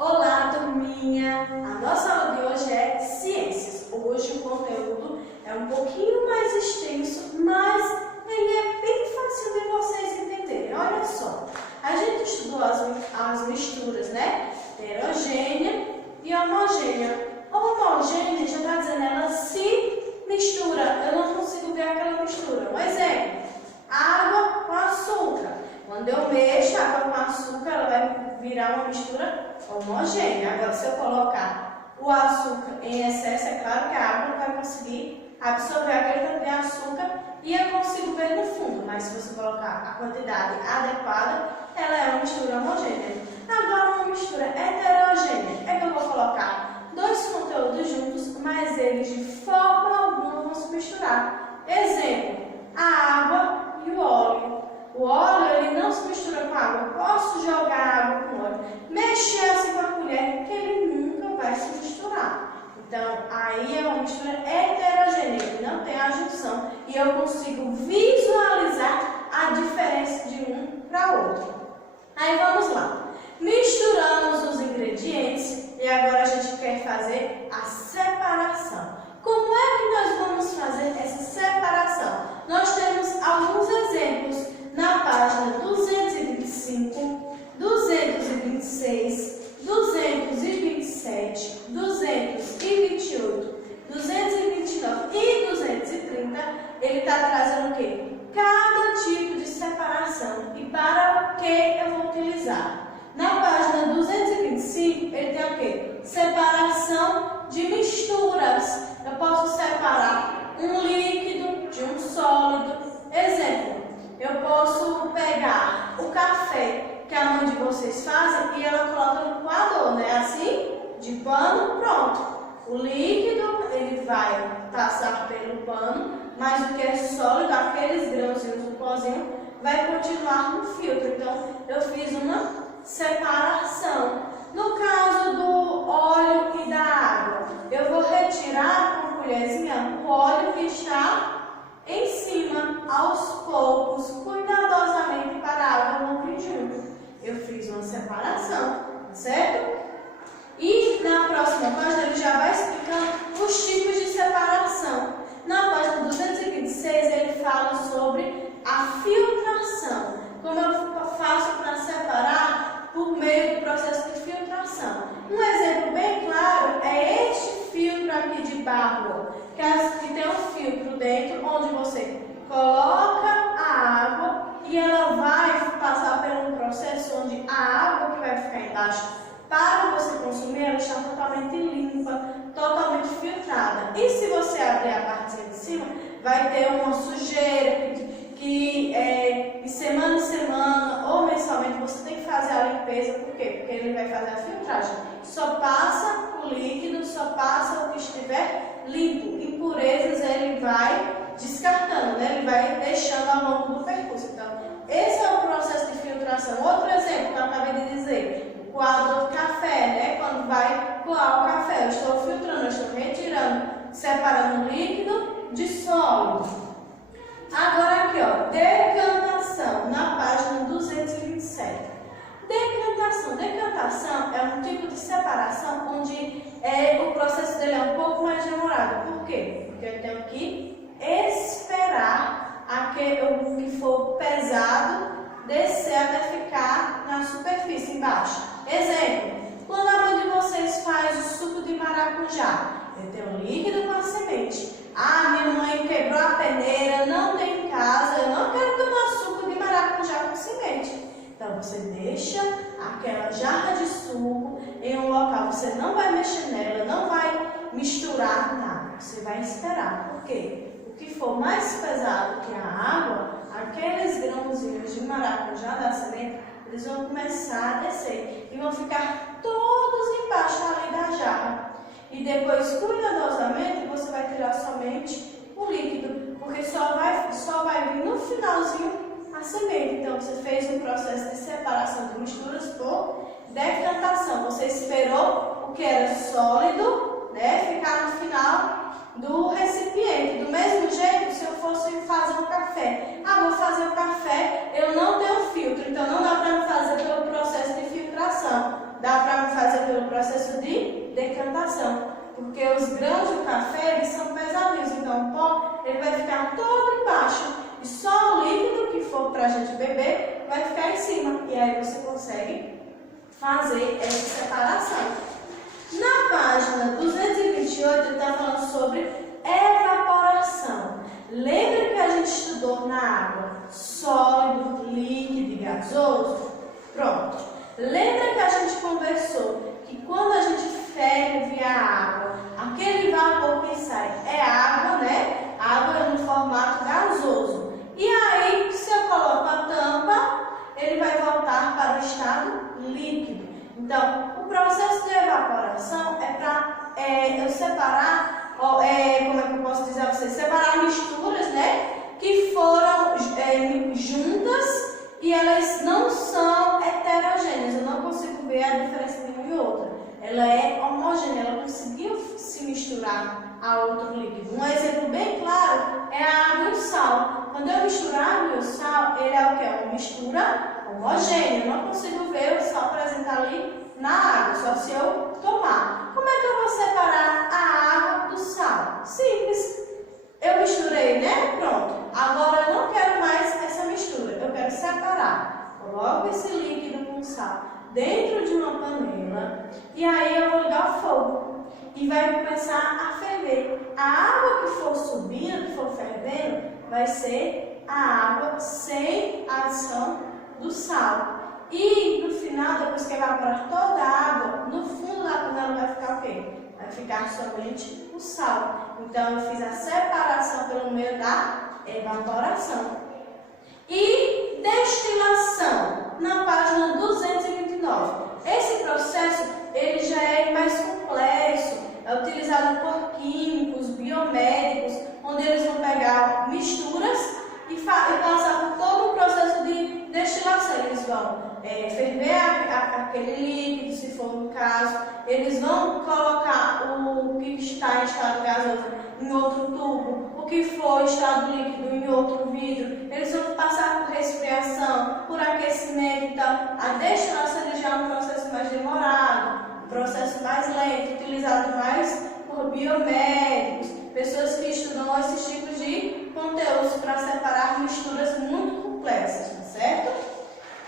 Olá, turminha! A nossa aula de hoje é Ciências. Hoje o conteúdo é um pouquinho mais extenso, mas ele é bem fácil de vocês entenderem. Olha só, a gente estudou as misturas, né? Heterogênea e homogênea. A homogênea já está dizendo, ela se mistura. Eu não consigo ver aquela mistura. Um exemplo, água com açúcar. Quando eu mexo a água com açúcar, ela vai virar uma mistura homogênea. Agora, se eu colocar o açúcar em excesso, é claro que a água não vai conseguir absorver aquele tanto de açúcar e eu consigo ver no fundo. Mas se você colocar a quantidade adequada, ela é uma mistura homogênea. Agora, uma mistura heterogênea é que eu vou colocar dois conteúdos juntos, mas eles de forma alguma vão se misturar. Exemplo, a água e o óleo. O óleo ele não se mistura com a água. Eu posso jogar água com óleo, mexer assim com a colher, que ele nunca vai se misturar. Então, aí é uma mistura heterogênea, que não tem a junção. E eu consigo visualizar a diferença de um para o outro. Aí vamos lá. Misturamos os ingredientes e agora a gente quer fazer a separação. Como é que nós vamos fazer essa separação? Nós temos alguns exemplos na página 225, 226, 227, 228, 229 e 230. Ele está trazendo o quê? Cada tipo de separação e para o que eu vou utilizar. Na página 225, ele tem o quê? Separação de misturas. Eu posso separar um líquido de um sólido. Exemplo, eu posso pegar o café que a mãe de vocês fazem e ela coloca no coador, né? Assim, de pano, pronto. O líquido, ele vai passar pelo pano, mas o que é sólido, aqueles grãozinhos, o pozinho, vai continuar no filtro. Então, eu fiz uma separação. No caso do óleo e da água, eu vou retirar com a colherzinha o óleo que está em cima, aos poucos, cuidadosamente para a água não vir junto. Eu fiz uma separação, certo? E na próxima página ele já vai explicando os tipos de separação. Na página 226 ele fala sobre a filtração. Como eu faço para separar por meio do processo de filtração. Um exemplo bem claro é este filtro aqui de barro, que tem um filtro dentro onde você coloca a água e ela vai passar por um processo onde a água que vai ficar embaixo para você consumir, ela está totalmente limpa, totalmente filtrada. E se você abrir a parte de cima, vai ter uma sujeira que de semana em semana ou mensalmente você tem que fazer a limpeza. Por quê? Porque ele vai fazer a filtragem. Só passa o líquido, só passa o que estiver limpo. Impurezas ele vai descartando, né? Ele vai deixando ao longo do percurso. Então, esse é o processo de filtração. Outro exemplo que eu acabei de dizer, o coador de café, né? Quando vai coar o café, eu estou filtrando, eu estou retirando, separando o líquido de sólido. Agora aqui, ó, decantação, na página 227. Decantação é um tipo de separação onde o processo dele é um pouco mais demorado. Por quê? Porque eu tenho que esperar o que for pesado descer até ficar na superfície embaixo. Exemplo, quando a mãe de vocês faz o suco de maracujá, eu tenho um líquido com a semente. Ah, minha mãe quebrou a peneira, não tem em casa, eu não quero tomar suco de maracujá com semente. Então, você deixa aquela jarra de suco em um local, você não vai mexer nela, não vai misturar nada. Você vai esperar. Por quê? O que for mais pesado que a água, aqueles grãozinhos de maracujá da semente, eles vão começar a descer e vão ficar todos embaixo ali da jarra. E depois, cuidadosamente, você vai tirar somente o líquido, porque só vai vir no finalzinho a semente. Então, você fez um processo de separação de misturas por decantação. Você esperou o que era sólido, né, ficar no final do recipiente. Do mesmo jeito, se eu fosse fazer um café. Vou fazer o café, eu não tenho filtro, então não dá para fazer pelo processo de filtração. Dá para fazer pelo decantação, porque os grãos do café eles são pesadinhos, então o pó ele vai ficar todo embaixo e só o líquido que for para a gente beber vai ficar em cima, e aí você consegue fazer essa separação. Na página 228 ele está falando sobre evaporação. Lembra que a gente estudou na água sólido, líquido e gasoso? Pronto. Lembra que a gente conversou que quando a gente ferve a água, aquele vapor que sai é água, né? Água no formato gasoso. E aí, se eu coloco a tampa, ele vai voltar para o estado líquido. Então, o processo de evaporação é para eu separar, como é que eu posso dizer a vocês? Separar misturas, né? Que foram juntas e elas não são heterogêneas. Eu não consigo ver a diferença de uma e outra. Ela é homogênea, ela conseguiu se misturar a outro líquido. Um exemplo bem claro é a água e o sal. Quando eu misturo a água e o sal, ele é o que? Uma mistura homogênea. Eu não consigo ver o sal presente ali na água, só se eu tomar. Como é que eu vou separar a água do sal? Simples. Eu misturei, né? Pronto. Agora eu não quero mais essa mistura. Eu quero separar. Coloco esse líquido com sal dentro de uma panela e aí eu vou ligar o fogo e vai começar a ferver. A água que for subindo, que for fervendo, vai ser a água sem a adição do sal. E no final, depois que evaporar toda a água, no fundo da panela vai ficar o quê? Vai ficar somente o sal. Então eu fiz a separação pelo meio da evaporação. E destilação, na página 229. Esse processo ele já é mais complexo, é utilizado por químicos, biomédicos, onde eles vão pegar misturas e passar por todo o processo de destilação. Eles vão ferver aquele líquido, se for no caso, eles vão colocar o que está em estado gasoso em outro tubo, o que for estado líquido em outro vidro, eles vão passar por resfriação, por aquecimento. Então, a destilação já é um processo mais demorado, um processo mais lento, utilizado mais por biomédicos, pessoas que estudam esses tipos de conteúdos para separar misturas muito complexas, tá certo?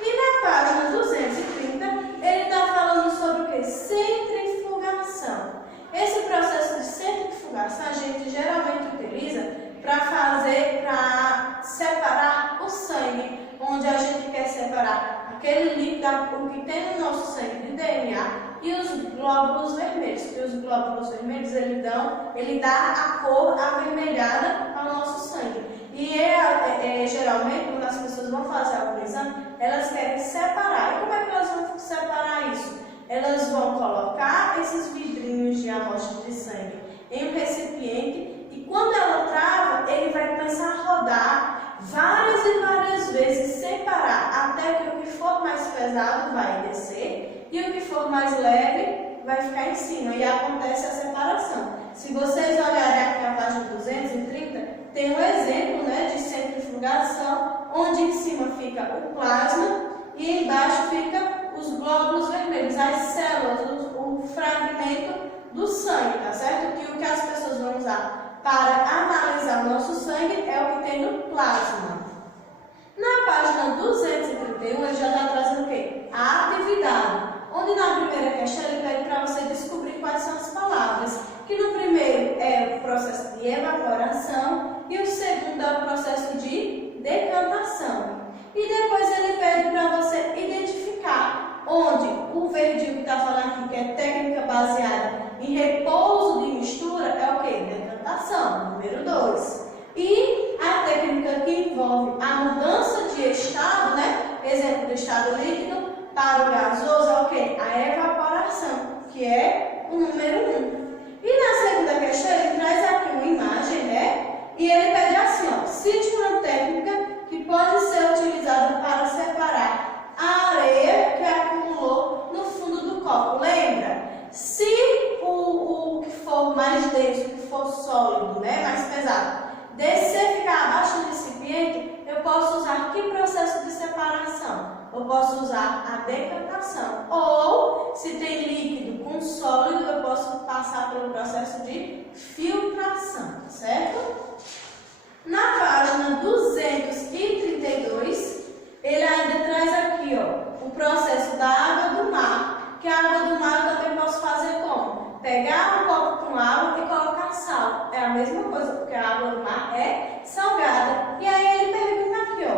E na página 230, ele está falando sobre o que? Centrifugação. Esse processo de centrifugação a gente geralmente utiliza para separar o sangue, onde a gente quer separar aquele líquido, o que tem no nosso sangue de DNA, e os glóbulos vermelhos, porque os glóbulos vermelhos ele dá a cor avermelhada ao nosso sangue. E geralmente, quando as pessoas vão fazer algum exame, elas querem separar. E como é que elas vão separar isso? Elas vão colocar esses vidrinhos de amostra de sangue em um recipiente e quando ela trava, ele vai começar a rodar várias e várias vezes sem parar, até que o que for mais pesado vai descer e o que for mais leve vai ficar em cima e acontece a separação. Se vocês olharem aqui a página 230, tem um exemplo, né, de centrifugação, onde em cima fica o plasma e embaixo fica os glóbulos vermelhos, as células, o fragmento do sangue, tá certo? Que o que as pessoas vão usar para analisar o nosso sangue é o que tem no plasma. Na página 231, ele já está trazendo o quê? A atividade, onde na primeira questão ele pede para você descobrir quais são as palavras, que no primeiro é o processo de evaporação e o segundo é o processo de decantação. E depois ele pede para você identificar onde o verdinho que está falando aqui, que é técnica baseada em repouso de mistura, é o que? Decantação, número 2. E a técnica que envolve a mudança de estado, né? Exemplo do estado líquido para o gasoso é o que? A evaporação, que é o número 1. E na segunda questão ele traz aqui uma imagem, né? E ele pede assim, ó, cite uma técnica que pode ser utilizada para separar a areia que acumulou no fundo do copo. Lembra? Se o que for mais denso, que for sólido, né, mais pesado, descer e ficar abaixo do recipiente, eu posso usar que processo de separação? Eu posso usar ajudar a decantação. Ou, se tem líquido com sólido, eu posso passar pelo processo de filtração, certo? Na página 232, ele ainda traz aqui, ó, o processo da água do mar, que a água do mar eu também posso fazer como? Pegar um copo com água e colocar sal. É a mesma coisa, porque a água do mar é salgada. E aí ele pergunta aqui, ó,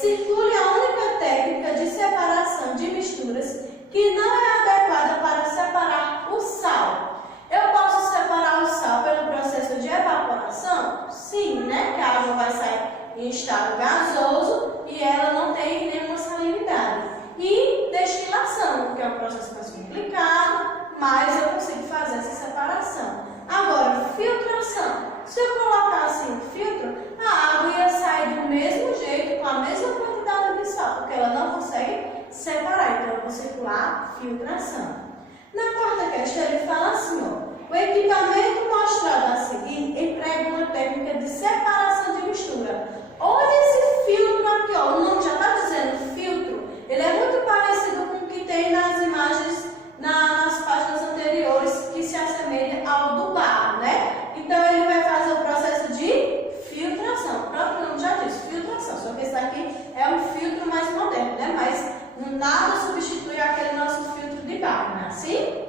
circule a única técnica de separação de misturas que não é adequada para separar o sal. Eu posso separar o sal pelo processo de evaporação? Sim, né? Que a água vai sair em estado gasoso e ela não tem nenhuma salinidade. E destilação, que é um processo mais complicado, mas eu consigo fazer essa separação. Agora, filtração. Se eu colocasse um filtro, a água ia sair do mesmo jeito, com a mesma quantidade de sal, porque ela não consegue separar. Então, eu vou circular filtração. Na quarta questão, ele fala assim, ó, o equipamento mostrado a seguir emprega uma técnica de separação de mistura. Olha esse filtro aqui, ó, o nome já está dizendo filtro. Ele é muito parecido com o que tem nas imagens, nas páginas anteriores, que se assemelha ao do barro, né? Então, ele vai fazer o processo de filtração. O próprio nome já diz, filtração. Só que esse daqui é um filtro mais moderno, né? Mas nada substitui aquele nosso filtro de barro, né? Assim?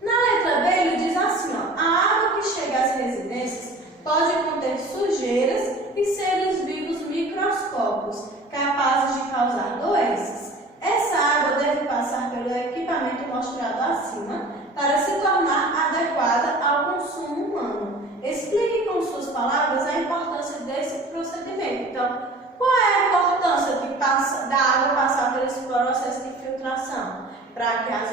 Na letra B, ele diz assim, ó, a água que chega às residências pode conter sujeiras e seres vivos microscópicos, capazes de causar doenças. Essa água deve passar pelo equipamento mostrado acima para se tornar adequada ao consumo humano. Explique com suas palavras a importância desse procedimento. Então, qual é a importância da água passar por esse processo de filtração? Para que a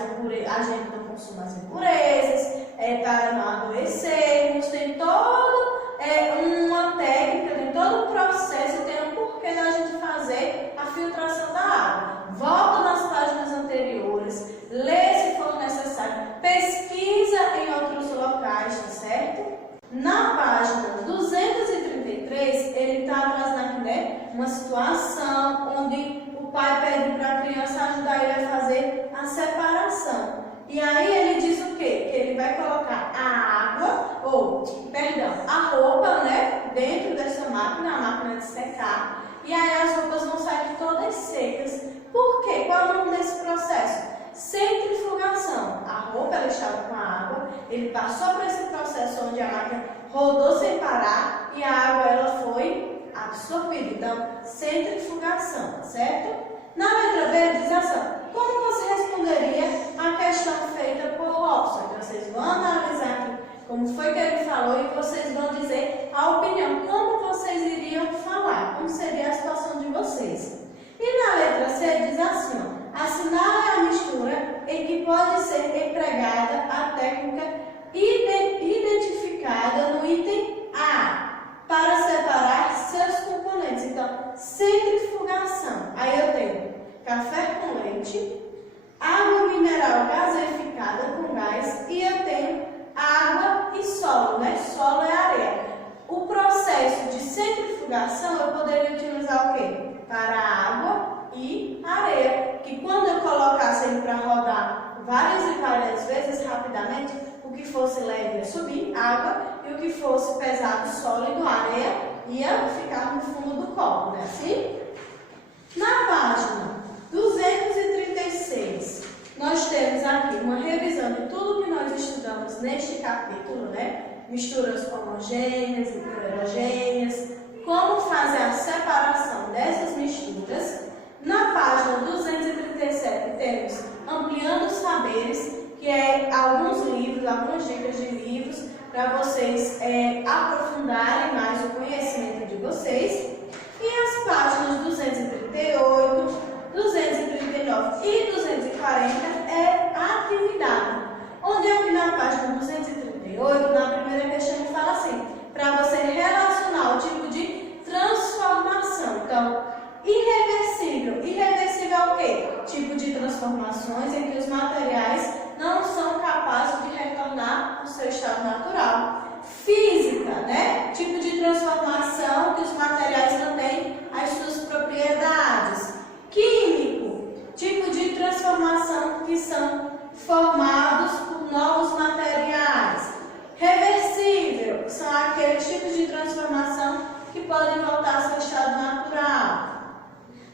gente não consuma as impurezas, para não adoecermos, tem toda uma técnica, tem todo um processo, tem um porquê da gente fazer a filtração da água. Volta nas páginas anteriores, lê se for necessário, pesquisa em outros locais, tá certo? Na página 233, ele está trazendo aqui, né, uma situação onde o pai pede para a criança ajudar ele a fazer a separação. E aí ele diz o quê? Que ele vai colocar a água, a roupa, né, dentro dessa máquina, a máquina de secar. E aí as roupas vão sair todas secas. Por quê? Qual é o nome desse processo? Centrifugação. A roupa ela estava com a água, ele passou por esse processo onde a máquina rodou sem parar e a água ela foi absorvida. Então, centrifugação, certo? Na letra B, ele diz assim, como você responderia à questão feita por Robson? Então, vocês vão analisar aqui como foi que ele falou e vocês vão dizer a opinião, como vocês iriam falar, como seria a situação de vocês. E na letra C, diz assim, ó, assinale a mistura em que pode ser empregada a técnica identificada no item A para separar seus componentes. Então, centrifugação. Aí eu tenho café com leite, água mineral gaseificada com gás e eu tenho água e solo, né? Solo é areia. O processo de centrifugação eu poderia utilizar o quê? Para água e areia, que quando eu colocasse ele para rodar várias e várias vezes rapidamente, o que fosse leve ia subir, água, e o que fosse pesado, sólido, areia, ia ficar no fundo do copo, né? Assim? Na página 236, nós temos aqui uma revisão de tudo que nós estudamos neste capítulo, né? Misturas homogêneas e heterogêneas, como fazer a separação dessas misturas. Na página 237 temos Ampliando Saberes, que é alguns livros, algumas dicas de livros para vocês aprofundarem mais o conhecimento de vocês. E as páginas 238, 239 e 240 é a atividade. Onde aqui na página 238, na primeira questão, ele fala assim, para você relacionar o tipo de transformação. Então, irreversível. Irreversível é o quê? Tipo de transformações em que os materiais não são capazes de retornar ao seu estado natural. Física, né? Tipo de transformação que os materiais não têm as suas propriedades. Químico. formados por novos materiais. Reversível são aqueles tipos de transformação que podem voltar ao seu estado natural.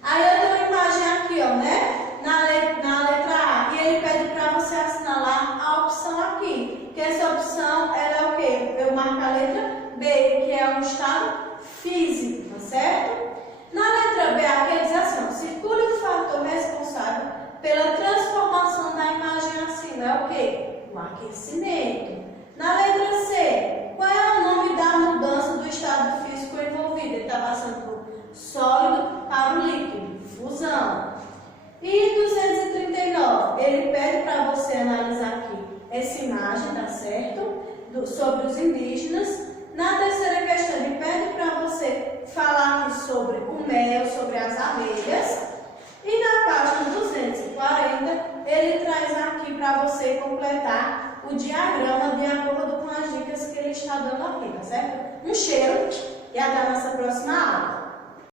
Aí eu tenho uma imagem aqui, ó, né? Na letra A, e ele pede para você assinalar a opção aqui, que essa opção ela é o quê? Eu marco a letra B, que é um estado físico, tá certo? Na letra B, aqui ele diz assim, ó, circule o fator responsável pela transformação da imagem acima, é o quê? O aquecimento. Na letra C, qual é o nome da mudança do estado físico envolvido? Ele está passando do sólido para o líquido, fusão. E 239, ele pede para você analisar aqui essa imagem, tá certo? Sobre os indígenas. Na terceira questão, ele pede para você falar aqui sobre o mel, sobre as abelhas. E na página 240, ele traz aqui para você completar o diagrama de acordo com as dicas que ele está dando aqui, tá certo? Um cheiro e até a nossa próxima aula.